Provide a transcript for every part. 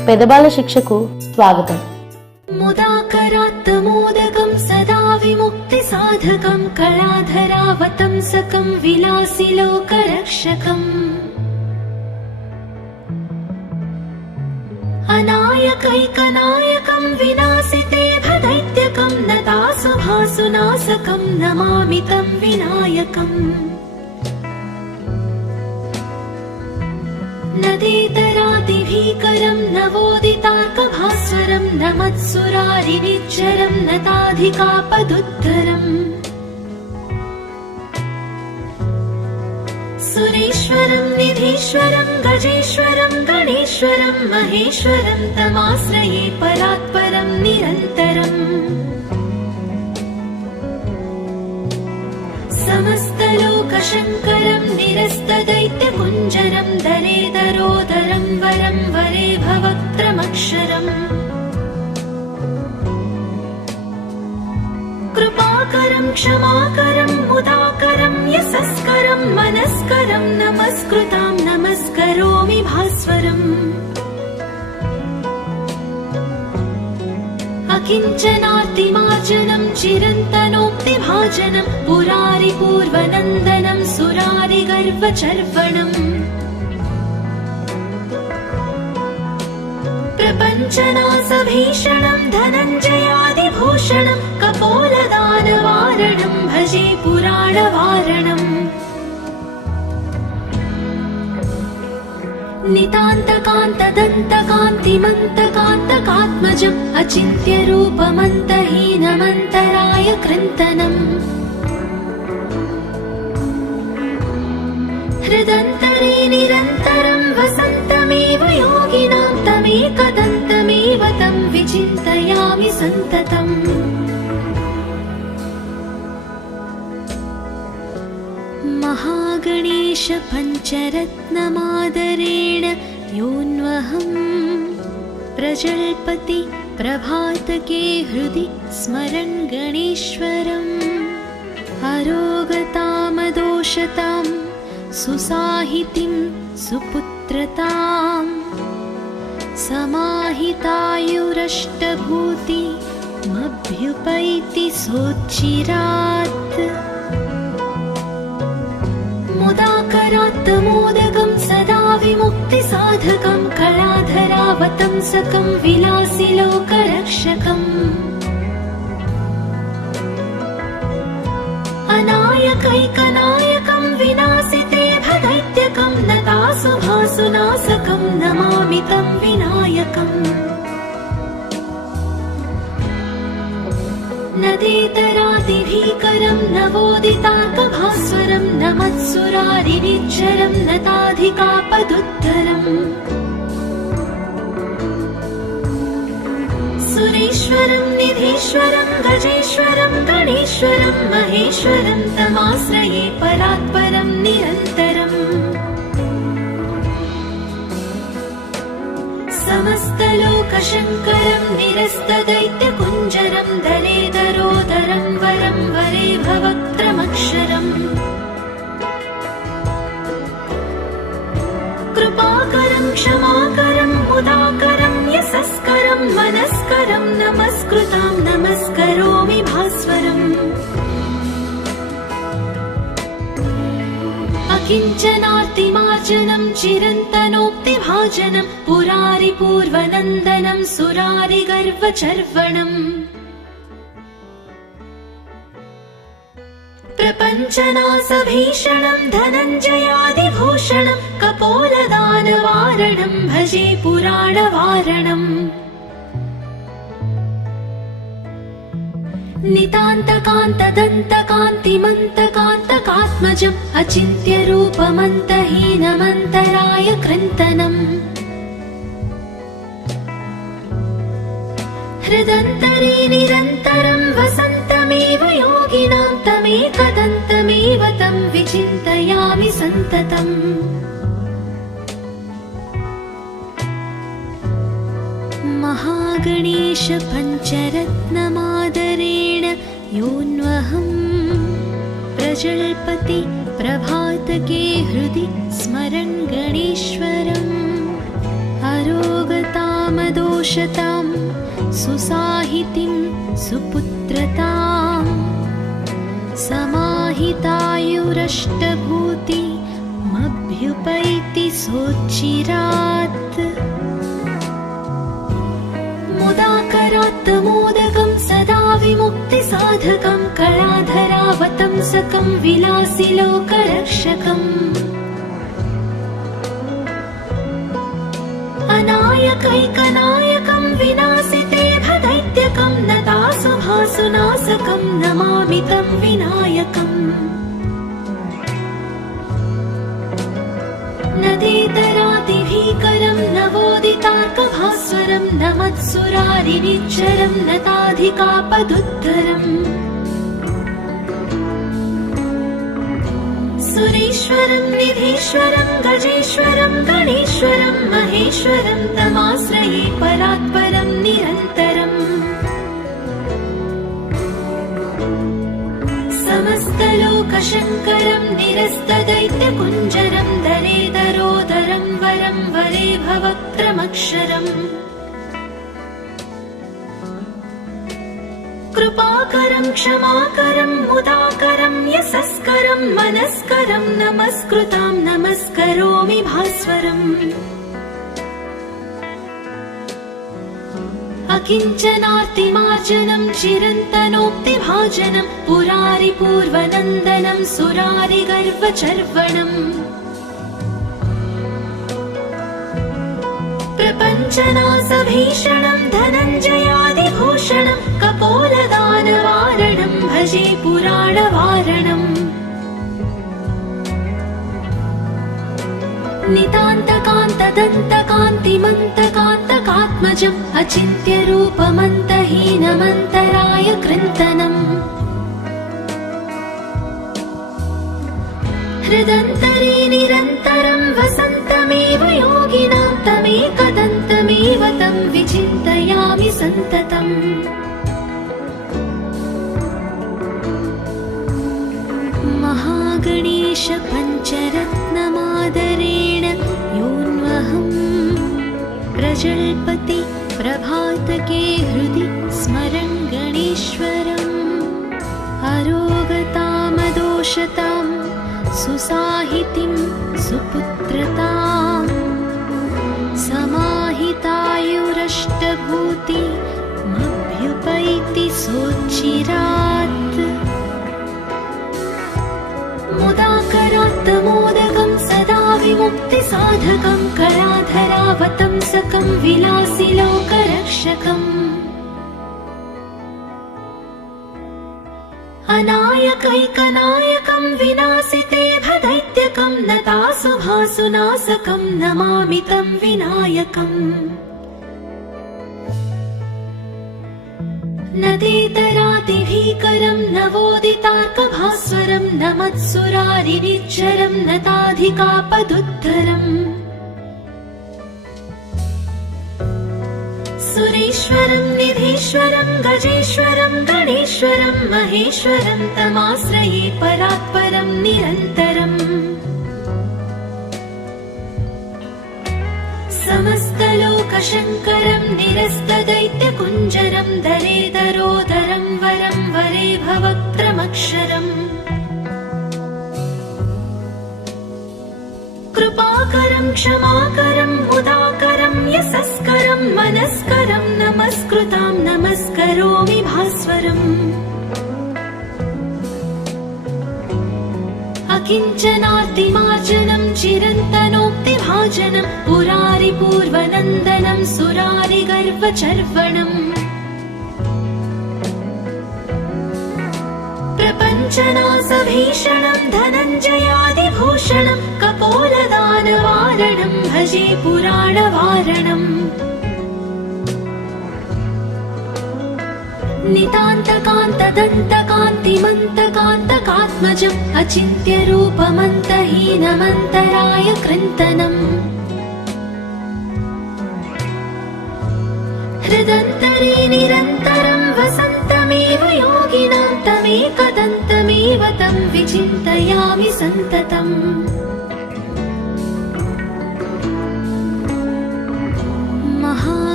పెదబాల శిక్షకు స్వాగతం. ముదాకరాత్తమోదకం సదా విముక్తి సాధకం కళాధరావతంసకం విలాసి లోకరక్షకం అనాయకైకనాయకం వినాశితే భదైత్యకం నతాసుభాసునాశకం నమామి తం వినాయకం నదేతరాదిభీకరం నవోదితార్కభాస్వరం నమత్సురారినిచ్చరం నతాధికాపదుద్ధరం సురేశ్వరం నిధీశ్వరం గజేశ్వరం గణేశ్వరం మహేశ్వరం తమాశ్రయే పరాత్పరం నిరంతరం సమస్తలోకశంకరం నిరస్తదైత్యపుంజరం దరేదరోదరం వరం వరే భవక్త్రమక్షరం కృపాకరం క్షమాకరం ముదాకరం యశస్కరం మనస్కరం నమస్కృతాం నమస్కరోమి భాస్వరం అకించనార్తిమార్జనం చిరంతనోక్తిభాజనం పురారి పూర్వనందనం సురారి గర్వచర్వణం ప్రపంచనాశభీషణం ధనంజయాదిభూషణం కపోలదానవారణం భజే పురాణవారణం నితాంతకాంతదంతకాంతిమంతకాంతకాత్మజం అచింత్యరూపమంతహీనమంతరాయ కృంతనం హృదంతరే నిరంతరం వసంతమేవ యోగినాం తమేకదంతమేవ తం విచింతయామి సంతతం महागणेश पञ्चरत्नमादरेण योऽन्वहं प्रजल्पति प्रभातके हृदि स्मरन् गणेश्वरम् अरोगतामदोषतां सुसाहितिं सुपुत्रतां समाहितायुरष्टभूति मभ्युपैति सोच्चिरात् मुदाकरात्तमोदकं सदा विमुक्ति साधकं कलाधरावतंसकं विलासी लोकरक्षकम् अनायकैकनायकं विनाशिते भदैत्यकं नतासुभासुनाशकं नमामि तं विनायकम् नदेतरादिभीकरं नवोदितार्कभास्वरं नमत्सुरारिनिच्चरं नताधिकापदुद्धरम् सुरेश्वरं निधीश्वरं गजेश्वरं गणेश्वरं महेश्वरं तमाश्रये परात्परं निरन्तरम् समस्तलोकशङ्करं निरस्तदैत्यकुञ्जरं दलेदरोदरं वरं वरे भवक्त्रमक्षरम् कृपाकरं क्षमाकरं मुदाकरं यशस्करं मनस्करं नमस्कृतां नमस्करोमि भास्वरम् अकिञ्चनार्तिमार्जनं चिरन्तनोक्तिभाजनं पुरारि पूर्वनन्दनं सुरारि गर्वचर्वणम् प्रपञ्चनाशभीषणं धनञ्जयादिभूषणं कपोलदानवारणं भजे पुराणवारणम् नितान्तकान्तदन्तकान्तिमन्तकान्तकात्मजम् अचिन्त्यरूपमन्तहीनमन्तराय कृन्तनम् हृदन्तरे निरन्तरं वसन्तमेव योगिनां तमेकदन्तमेव तं विचिन्तयामि सन्ततम् महागणेश पञ्चरत्नमादरेण योऽन्वहं प्रजल्पति प्रभातके हृदि स्मरन् गणेश्वरम् अरोगताम महागणेशपञ्चरत्नमादोषतां सुसाहितिं सुपुत्रताम् समाहितायुरष्टभूतिमभ्युपैति सोच्चिरात् मुदाकरात्तमोदकं सदा विमुक्तिसाधकं कलाधरावतंसकं विलासिलोकरक्षकम् अनायकैकनायकं विनाशिते भदैत्यकं नतासुभासुनाशकं नमामि तं विनायकम् नदेतरातिभीकरं नवोदितार्कभास्वरं नमत्सुरारिनिच्चरं नताधिकापदुद्धरम् सुरेश्वरं निधीश्वरं गजेश्वरं गणेश्वरं महेश्वरं तमाश्रये परात्परं निरन्तरम् समस्तलोकशङ्करं निरस्तदैत्यकुञ्जरं दरेदरोदरं वरं वरे भवक्त्रमक्षरम् कृपाकरं क्षमाकरं मुदाकरं यशस्करं मनस्करं नमस्कृतां नमस्करोमि भास्वरम् अकिञ्चनार्तिमार्जनं चिरन्तनोक्तिभाजनं पुरारिपूर्वनन्दनं सुरारिगर्वचर्वणम् प्रपञ्चनाशभीषणं धनञ्जयादिभूषणं कपोलदानवारणं भजे पुराणवारणम् नितान्तकान्तदन्तकान्तिमन्तकान्तकात्मजम् अचिन्त्यरूपमन्तहीनमन्तराय कृन्तनम् हृदन्तरे निरन्तरं वसन्तमेव योगिनां तमेकदन्तमेव तं विचिन्तयामि सन्ततम् महागणेशपञ्चरत्नमादरेण योऽन्वहम् प्रजल्पति प्रभातके हृदि स्मरन् गणेश्वरम् अरोगतामदोषतां सुसाहितिं सुपुत्रताम् समाहितायुरष्टभूतिमभ्युपैति सोच्चिरात् मुदाकरात्तमोदकं सदा विमुक्तिसाधकं कलाधरावतंसकं विलासिलोकरक्षकम् अनायकैकनायकं विनाशिते भदैत्यकं नतासुभासुनाशकं नमामि तं विनायकम् नदेतरातिभीकरं नवोदितार्कभास्वरं नमत्सुरारिनिच्चरं नताधिकापदुद्धरम् सुरेश्वरं निधीश्वरं गजेश्वरं गणेश्वरं महेश्वरं तमाश्रये परात्परं निरन्तरम् समस्तलोकशङ्करं निरस्तदैत्यकुञ्जरं दरेदरोदरं वरं वरे भवक्त्रमक्षरम् कृपाकरं क्षमाकरं मुदाकरं यशस्करं मनस्करं नमस्कृतां नमस्करोमि भास्वरम् अकिञ्चनार्तिमार्जनं चिरन्तनोक्तिभाजनं पुरारिपूर्वनन्दनं सुरारिगर्वचर्वणम् प्रपञ्चनाशभीषणं धनञ्जयादिभूषणं कपोलदानवारणं भजे पुराणवारणम् नितान्तकान्तदन्तकान्तिमन्तकान्तकात्मजम् अचिन्त्यरूपमन्तहीनमन्तराय कृन्तनम् हृदन्तरे निरन्तरं वसन्तमेव योगिनां तमेकदन्तमेव तं विचिन्तयामि सन्ततम्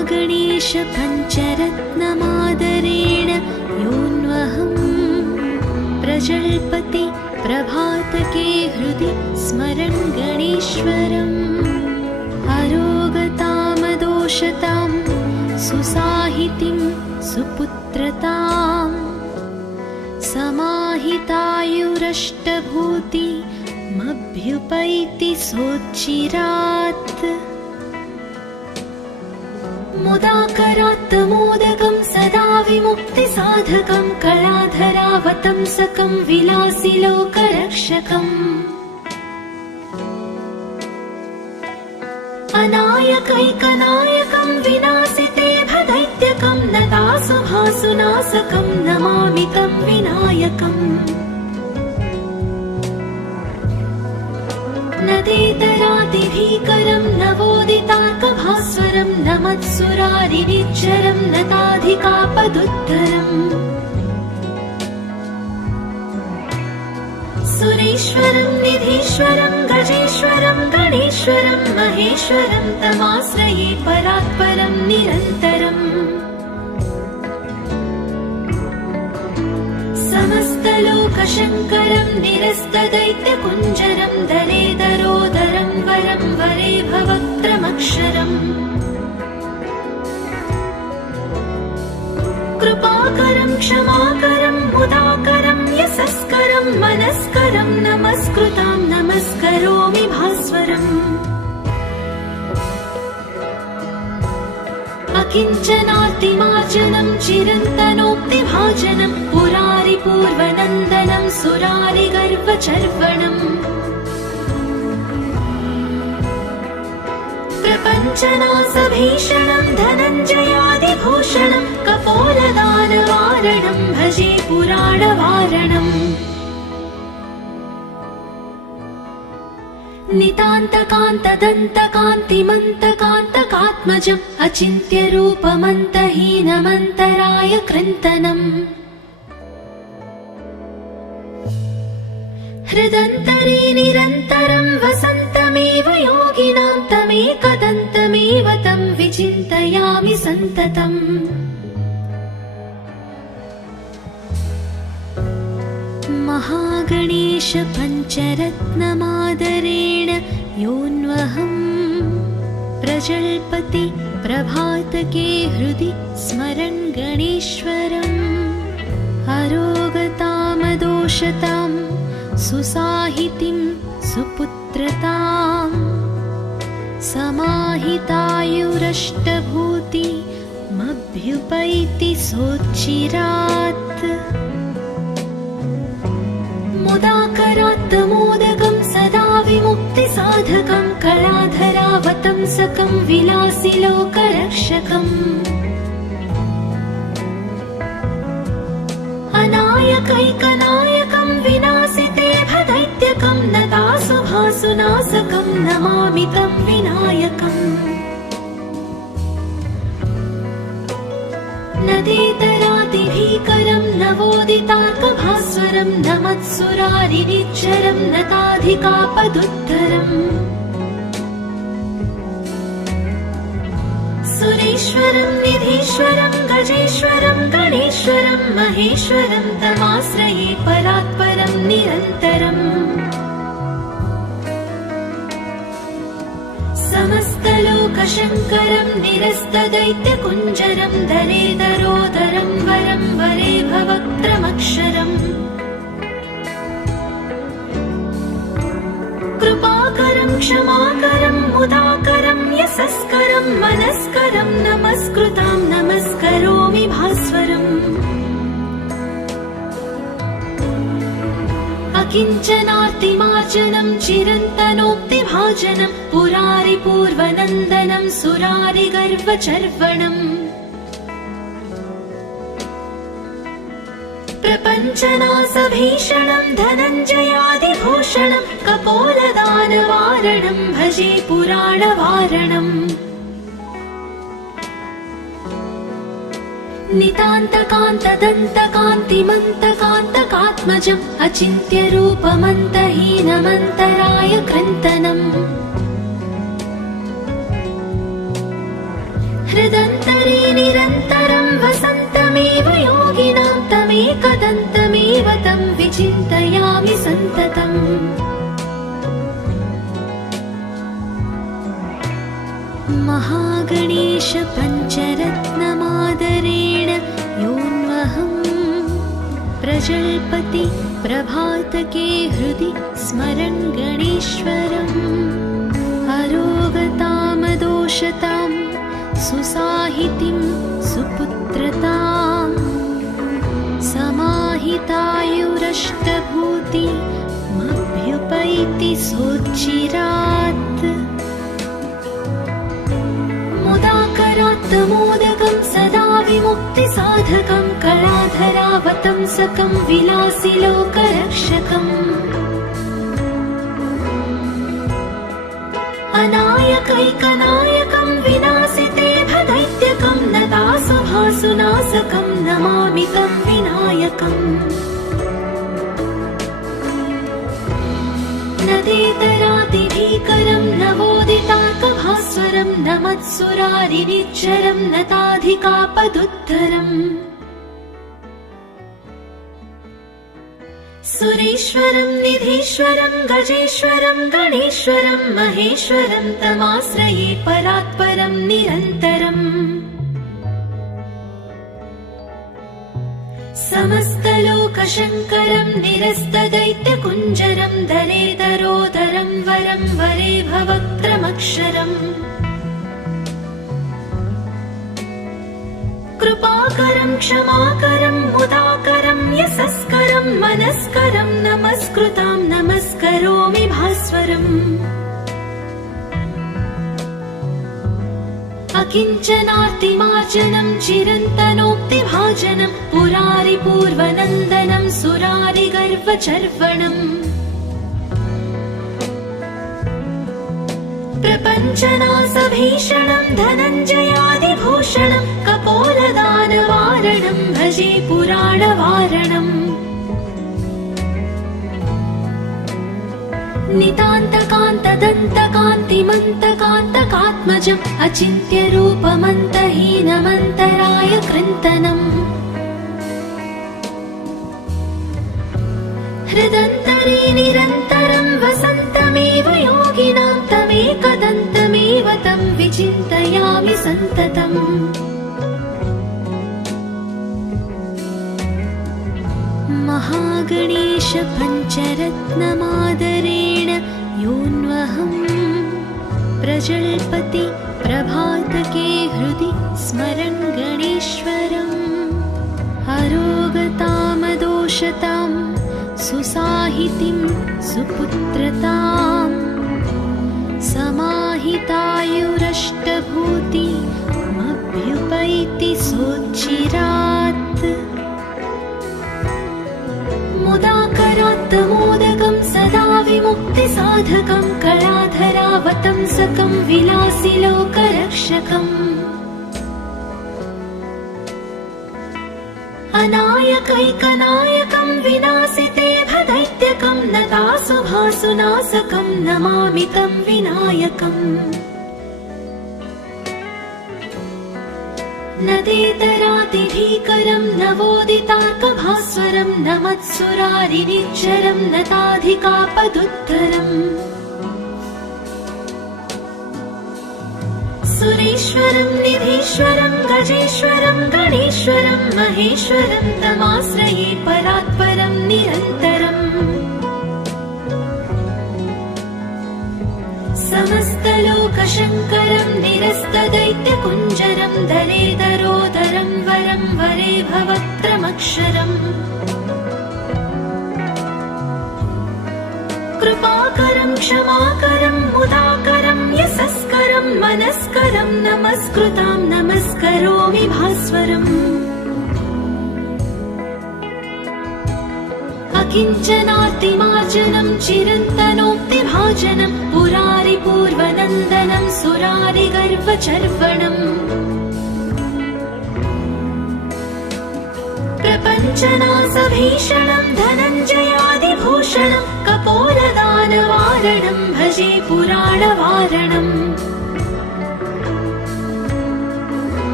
महागणेश पञ्चरत्नमादरेण योऽन्वहम् प्रजल्पति प्रभातके हृदि स्मरन् गणेश्वरम् अरोगतामदोषतां सुसाहितिं सुपुत्रताम् समाहितायुरष्टभूतिमभ्युपैति सोच्चिरात् मुदाकरात् मोदकं सदा विमुक्तिसाधकं कलाधरावतंसकं विलासिलोकरक्षकम् अनायकैकनायकं विनाशिते भदैत्यकं नतासुभासुनाशकं नमामि तं विनायकम् नदेतरादिभीकरं नवोदितार्कभास्वरं नमत्सुरारिनिच्चरं नताधिकापदुद्धरम् सुरेश्वरं निधीश्वरं गजेश्वरं गणेश्वरं महेश्वरं तमाश्रये परात्परं निरन्तरम् समस्तलोकशङ्करं निरस्तदैत्यकुञ्जरं दरेदरोदरं वरं वरे भवक्त्रमक्षरम् कृपाकरं क्षमाकरं मुदाकरं यशस्करं मनस्करं नमस्कृतां नमस्करोमि भास्वरम् अकिञ्चनार्तिमार्जनं चिरन्तनोक्तिभाजनं पुरारिपूर्वनन्दनं सुरारिगर्वचर्वणम् प्रपञ्चनासभीषणं धनञ्जयादिभूषणं कपोलदानवारणं भजे पुराणवारणम् नितान्तकान्तदन्तकान्तिमन्तकान्तकात्मजम् अचिन्त्यरूपमन्तहीनमन्तराय कृन्तनम् हृदन्तरे निरन्तरं वसन्तमेव योगिनां तमेकदन्तमेव तं विचिन्तयामि सन्ततम् महागणेश पञ्चरत्नमादरेण योऽन्वहम् प्रजल्पति प्रभातके हृदि स्मरन् गणेश्वरम् अरोगतामदोषतां सुसाहितिं सुपुत्रताम् समाहितायुरष्टभूतिमभ्युपैति सोच्चिरात् मुदाकरात् मोदकं सदा विमुक्तिसाधकं कलाधरावतंसकं विलासिलोकरक्षकम् अनायकैकनायकं विनाशिते भदैत्यकं नतासुभासुनाशकं नमामि तं विनायकम् नदेतरादिभीकरं नवोदितार्कभास्वरं नमत्सुरारिनिच्चरं नताधिकापदुद्धरम् सुरेश्वरं निधीश्वरं गजेश्वरं गणेश्वरं महेश्वरं तमाश्रये परात्परं निरन्तरम् समस्तलोकशङ्करं निरस्तदैत्यकुञ्जरं दरेदरोदरं वरं वरे भवक्त्रमक्षरम् कृपाकरं क्षमाकरं मुदाकरं यशस्करं मनस्करं नमस्कृतां नमस्करोमि भास्वरम् अकिञ्चनार्तिमार्जनं चिरन्तनोक्तिभाजनं पुरारिपूर्वनन्दनं सुरारिगर्वचर्वणम् प्रपञ्चनासभीषणं धनञ्जयादिभूषणं कपोलदानवारणं भजे पुराणवारणम् नितान्तकान्तदन्तकान्तिमन्तकान्तकात्मजम् अचिन्त्यरूपमन्तहीनमन्तराय कृन्तनम् हृदन्तरे निरन्तरं वसन्तमेव योगिनां तमेकदन्तमेव तं विचिन्तयामि सन्ततम्। महागणेश पञ्चरत्नमादरेण योऽन्वहम् प्रजल्पति प्रभातके हृदि स्मरन् गणेश्वरम्। अरोगतामदोषतां सुसाहितिं सुपुत्रताम् समाहितायुरष्टभूतिमभ्युपैति सोच्चिरात्। मुदाकरात्तमोदकं सदा विमुक्तिसाधकं कलाधरावतंसकं विलासिलोकरक्षकम्। अनायकैकनायकं विनाशिते भदैत्यकं नतासुभासुनाशकं नमामि तं विनायकम्। नदेतरातिभीकरं नवोदितार्कभास्वरं नमत्सुरारिनिच्चरं नताधिकापदुद्धरम्। सुरेश्वरं निधीश्वरं गजेश्वरं गणेश्वरं महेश्वरं तमाश्रये परात्परं निरन्तरम्। समस्तलोकशङ्करं निरस्तदैत्यकुञ्जरं दलेदरोदरं वरं वरे भवक्त्रमक्षरम्। कृपाकरं क्षमाकरं मुदाकरं यशस्करं मनस्करं नमस्कृतां नमस्करोमि भास्वरम्। अकिञ्चनार्तिमार्जनं चिरन्तनोक्तिभाजनं पुरारिपूर्वनन्दनं सुरारिगर्वचर्वणम्। प्रपञ्चनाशभीषणं धनञ्जयादिभूषणं कपोलदानवारणं भजे पुराणवारणम्। नितान्तकान्तदन्तकान्तिमन्तकान्तकात्मजम् अचिन्त्यरूपमन्तहीनमन्तराय कृन्तनम्। हृदन्तरे निरन्तरं वसन्तमेव योगिनां तमेकदन्तमेव तं विचिन्तयामि सन्ततम्। महागणेश पञ्चरत्नमादरेण योऽन्वहम् प्रजल्पति प्रभातके हृदि स्मरन् गणेश्वरम्। अरोगतामदोषतां सुसाहितिं सुपुत्रताम् समाहितायुरष्टभूतिमभ्युपैति सोच्चिरात्। मुदाकरात्तमोदकं सदा विमुक्तिसाधकं कलाधरावतंसकं विलासिलोकरक्षकम्। अनायकैकनायकं विनाशिते भदैत्यकं नतासुभासुनाशकं नमामि तं विनायकम्। नदेतरातिभीकरं नवोदितार्कभास्वरं नमत्सुरारिनिच्चरं नताधिकापदुद्धरम्। सुरेश्वरं निधीश्वरं गजेश्वरं गणेश्वरं महेश्वरं तमाश्रये परात्परं निरन्तरम्। समस्तलोकशङ्करं निरस्तदैत्यकुञ्जरं दलेदरोदरं वरं वरे भवक्त्रमक्षरम्। कृपाकरं क्षमाकरं मुदाकरं यशस्करं मनस्करं नमस्कृतां नमस्करोमि भास्वरम्। अकिञ्चनार्तिमार्जनं चिरन्तनोक्तिभाजनं पुरारिपूर्वनन्दनं सुरारिगर्वचर्वणम्। प्रपञ्चनाशभीषणं धनञ्जयादिभूषणं कपोलदानवारणं भजे पुराणवारणम्।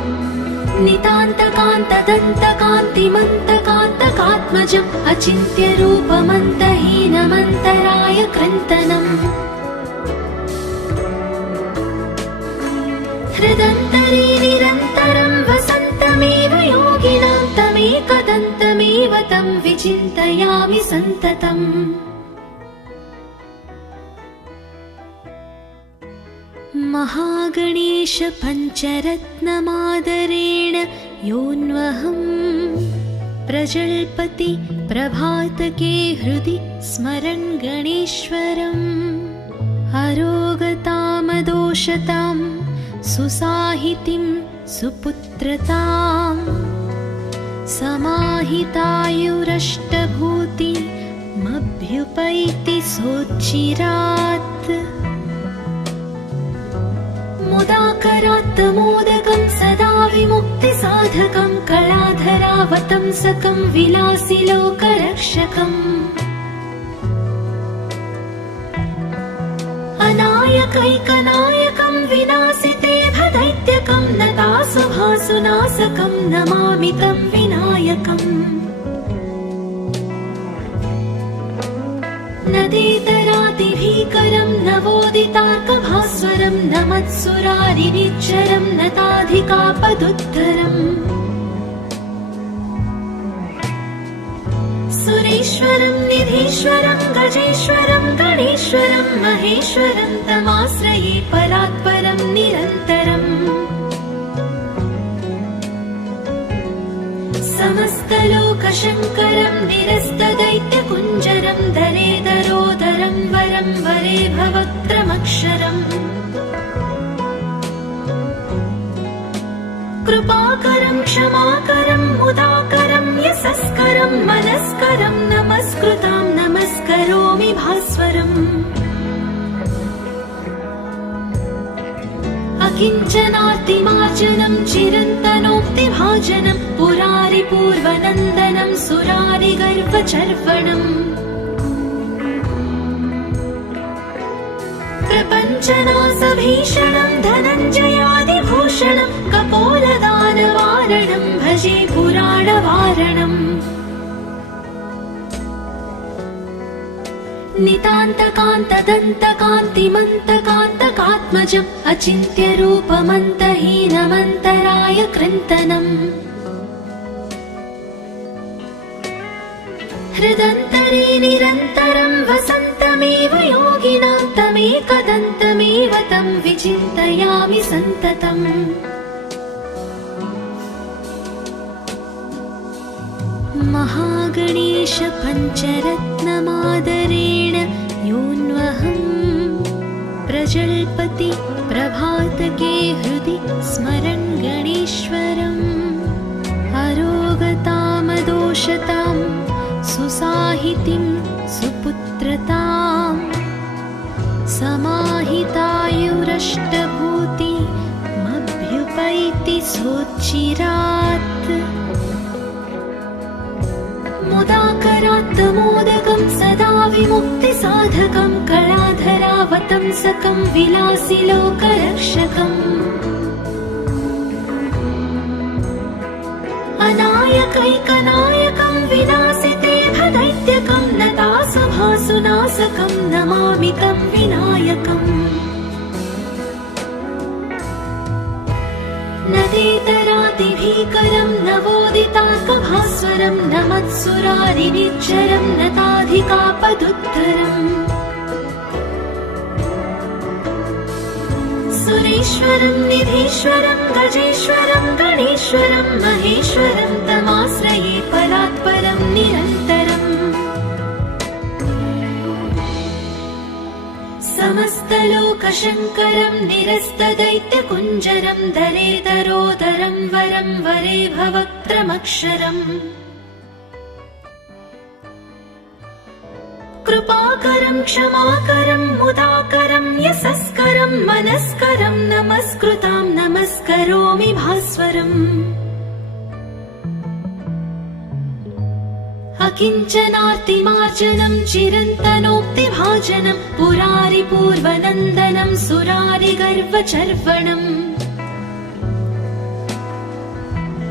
नितान्तकान्तदन्तकान्तिमन्तकान्तकात्मजम् अचिन्त्यरूपमन्तहीनमन्तराय कृन्तनम् हृदन्तरे निरन्तरं वसन्तमेव योगिनां तमेकदन्तमेव तं विचिन्तयामि सन्ततम् महागणेश पञ्चरत्नमादरेण योऽन्वहम् प्रजल्पति प्रभातके हृदि स्मरन् गणेश्वरम् अरोगतामदोषतां सुसाहितिं सुपुत्रताम् समाहितायुरष्टभूतिमभ्युपैति सोच्चिरात् मुदाकरात् मोदकं सदा विमुक्तिसाधकं कलाधरावतंसकं विलासिलोकरक्षकम् अनायकैकनायकं विनाशिते भदैत्यकं नतासुभासुनाशकं नमामि तं विनायकम् नदेतरादिभीकरं नवोदितार्कभास्वरं नमत्सुरारिनिच्चरं नताधिकापदुद्धरम् सुरेश्वरं निधीश्वरं गजेश्वरं गणेश्वरं महेश्वरं तमाश्रये परात्परं निरन्तरम् समस्तलोकशङ्करं निरस्तदैत्यकुञ्जरं दरेदरोदरं वरं वरे भवक्त्रमक्षरम् कृपाकरं क्षमाकरं मुदाकरं यशस्करं मनस्करं नमस्कृतां नमस्करोमि भास्वरम् अकिञ्चनार्तिमार्जनं चिरन्तनोक्तिभाजनं पुरारिपूर्वनन्दनं सुरारिगर्वचर्वणम् प्रपञ्चनाशभीषणं धनञ्जयादिभूषणं कपोलदानवारणं भजे पुराणवारणम् नितान्तकान्तदन्तकान्तिमन्तकान्तकात्मजम् अचिन्त्यरूपमन्तहीनमन्तराय कृन्तनम् हृदन्तरे निरन्तरं वसन्तमेव योगिनां तमेकदन्तमेव तं विचिन्तयामि सन्ततम् महागणेश पञ्चरत्नमादरेण योऽन्वहम् प्रजल्पति प्रभातके हृदि स्मरन् गणेश्वरम् अरोगतामदोषतां सुसाहितिं सुपुत्रताम् समाहितायुरष्टभूतिमभ्युपैति सोच्चिरात् मुदाकरात् मोदकं सदा विमुक्तिसाधकं कलाधरावतंसकं विलासिलोकरक्षकम् अनायकैकनायकं विनाशिते भदैत्यकं नतासुभासुनाशकं नमामि तं विनायकम् नदेतरादिभीकरं नवोदितार्कभास्वरं नमत्सुरारिनिच्चरं नताधिकापदुद्धरम् सुरेश्वरं निधीश्वरं गजेश्वरं गणेश्वरं महेश्वरं तमाश्रये परात्परं निरन्तरम् समस्तलोकशङ्करं निरस्तदैत्यकुञ्जरं दरेदरोदरं वरं वरे भवक्त्रमक्षरम् कृपाकरं क्षमाकरं मुदाकरं यशस्करं मनस्करं नमस्कृतां नमस्करोमि भास्वरम् अकिञ्चनार्तिमार्जनं चिरन्तनोक्तिभाजनं पुरारिपूर्वनन्दनं सुरारिगर्वचर्वणम्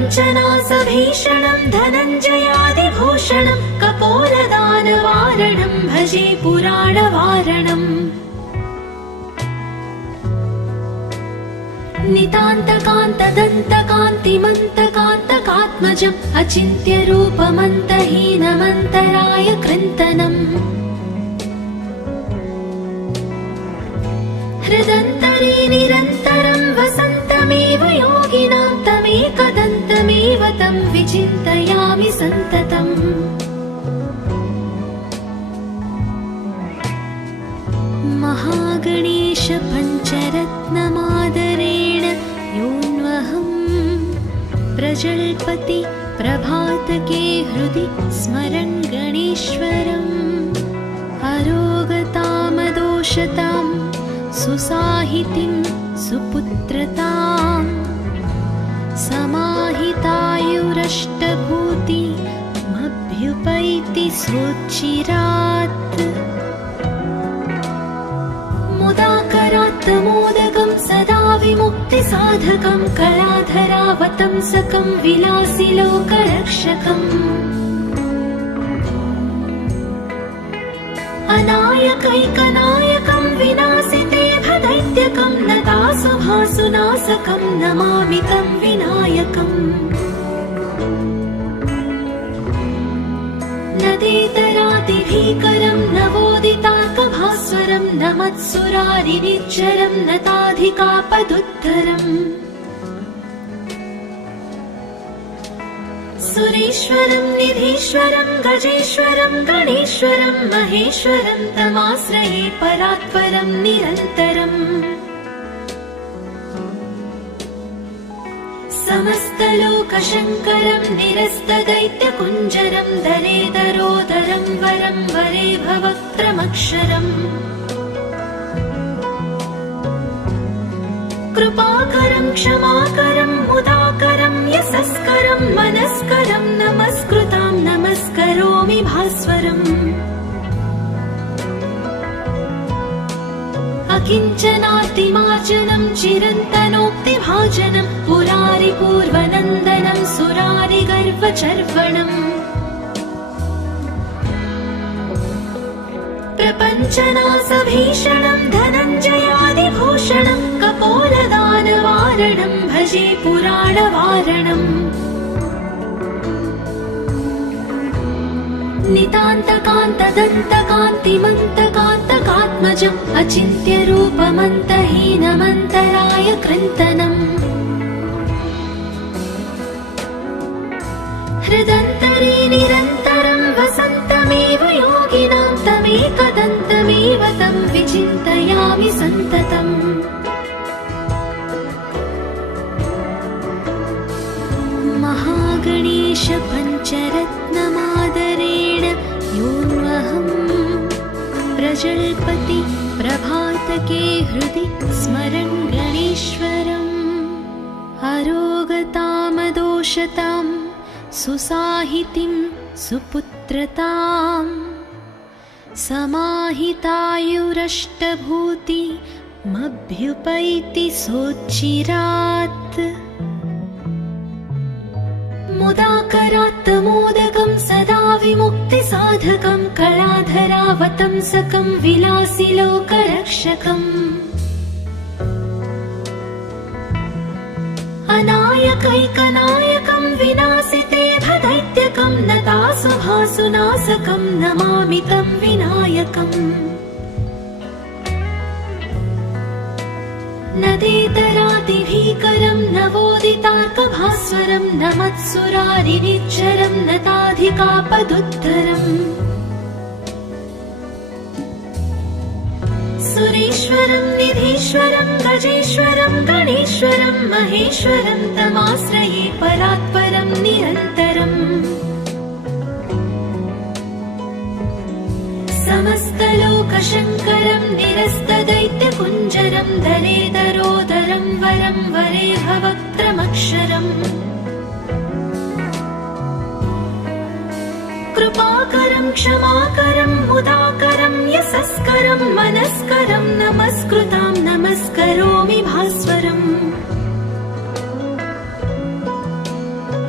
प्रपञ्चनासभीषणं धनञ्जयादिभूषणं कपोलदानवारणं भजे पुराणवारणम् नितान्तकान्तदन्तकान्तिमन्तकान्तकात्मजम् अचिन्त्यरूपमन्तहीनमन्तराय कृन्तनम् हृदन्तरे निरन्तरं वसन्तमेव योगिनां तमेकदन्तमेव तं विचिन्तयामि सन्ततम् महागणेश पञ्चरत्नमादरेण योऽन्वहं प्रजल्पति प्रभातके हृदि स्मरन् गणेश्वरम् अरोगतामदोषतां सुसाहितिं सुपुत्रतां समाहितायुरष्टभूतिमभ्युपैति सोच्चिरात् मुदाकरात् मोदकं सदा विमुक्तिसाधकं कलाधरावतंसकं विलासिलोकरक्षकम् अनायकैकनायकं विनाशिते भदैत्यकं नतासुभासुनाशकं नमामि तं विनायकम् नदेतरातिभीकरं नवोदितार्कभास्वरं नमत्सुरारिनिच्चरं नताधिकापदुद्धरम् सुरेश्वरं निधीश्वरं गजेश्वरं गणेश्वरं महेश्वरं तमाश्रये परात्परं निरन्तरम् समस्तलोकशङ्करं निरस्तदैत्यकुञ्जरं दरेदरोदरं वरं वरे भवक्त्रमक्षरम् कृपाकरं क्षमाकरं मुदाकरं यशस्करं मनस्करं नमस्कृतां नमस्करोमि भास्वरम् अकिञ्चनातिमार्जनं चिरन्तनोक्तिभाजनं पुरारिपूर्वनन्दनं सुरारिगर्वचर्वणम् प्रपञ्चनासभीषणं धनञ्जयादिभूषणं कपोलदानवारणं भजे पुराणवारणम् नितान्तकान्तदन्तकान्तिमन्तकान्तकात्मजम् अचिन्त्यरूपमन्तहीनमन्तराय कृन्तनम् हृदन्तरे निरन्तरं वसन्तमेव योगिनां तमेकदन्तमेव तं विचिन्तयामि सन्ततम् महागणेश पञ्चरत्नमादरेण योऽन्वहं प्रजल्पति प्रभातके हृदि स्मरन् गणेश्वरम् अरोगतामदोषतां सुसाहितिं सुपुत्रतां समाहितायुरष्टभूतिमभ्युपैति सोच्चिरात् मुदाकरात् मोदकं सदा विमुक्तिसाधकं कलाधरावतंसकं विलासिलोकरक्षकम् अनायकैकनायकं विनाशिते भदैत्यकं नतासुभासुनाशकं नमामि तं विनायकम् नदेतरातिभीकरं नवोदितार्कभास्वरं नमत्सुरारिनिच्चरं नताधिकापदुद्धरम् सुरेश्वरं निधीश्वरं गजेश्वरं गणेश्वरं महेश्वरं तमाश्रये परात्परं निरन्तरम् समस्तलोकशङ्करं निरस्तदैत्यकुञ्जरं दरेदरोदरं वरं वरे भवक्त्रमक्षरम् कृपाकरं क्षमाकरं मुदाकरं यशस्करं मनस्करं नमस्कृतां नमस्करोमि भास्वरम्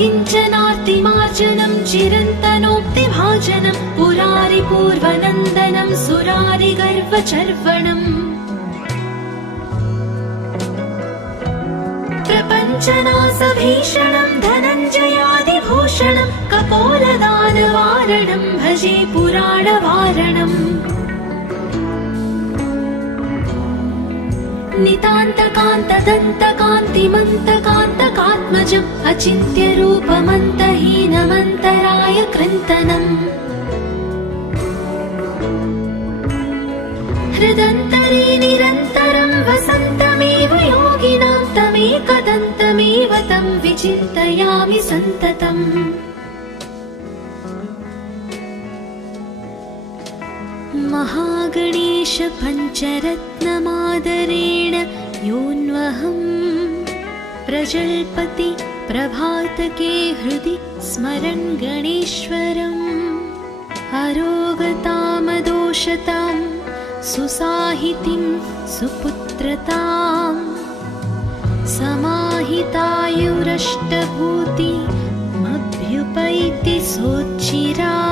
किञ्चनार्तिमार्जनं चिरन्तनोक्तिभाजनं पुरारिपूर्वनन्दनं सुरारिगर्वचर्वणम् प्रपञ्चनासभीषणं धनञ्जयादिभूषणं कपोलदानवारणं भजे पुराणवारणम् नितान्तकान्तदन्तकान्तिमन्तकान्तकात्मजम् अचिन्त्यरूपमन्तहीनमन्तराय कृन्तनम् हृदन्तरे निरन्तरं वसन्तमेव योगिनां तमेकदन्तमेव तं विचिन्तयामि सन्ततम् महागणेश पञ्चरत्नमादरेण योऽन्वहं प्रजल्पति प्रभातके हृदि स्मरन् गणेश्वरम् अरोगतामदोषतां सुसाहितिं सुपुत्रतां समाहितायुरष्टभूतिमभ्युपैति सोच्चिरा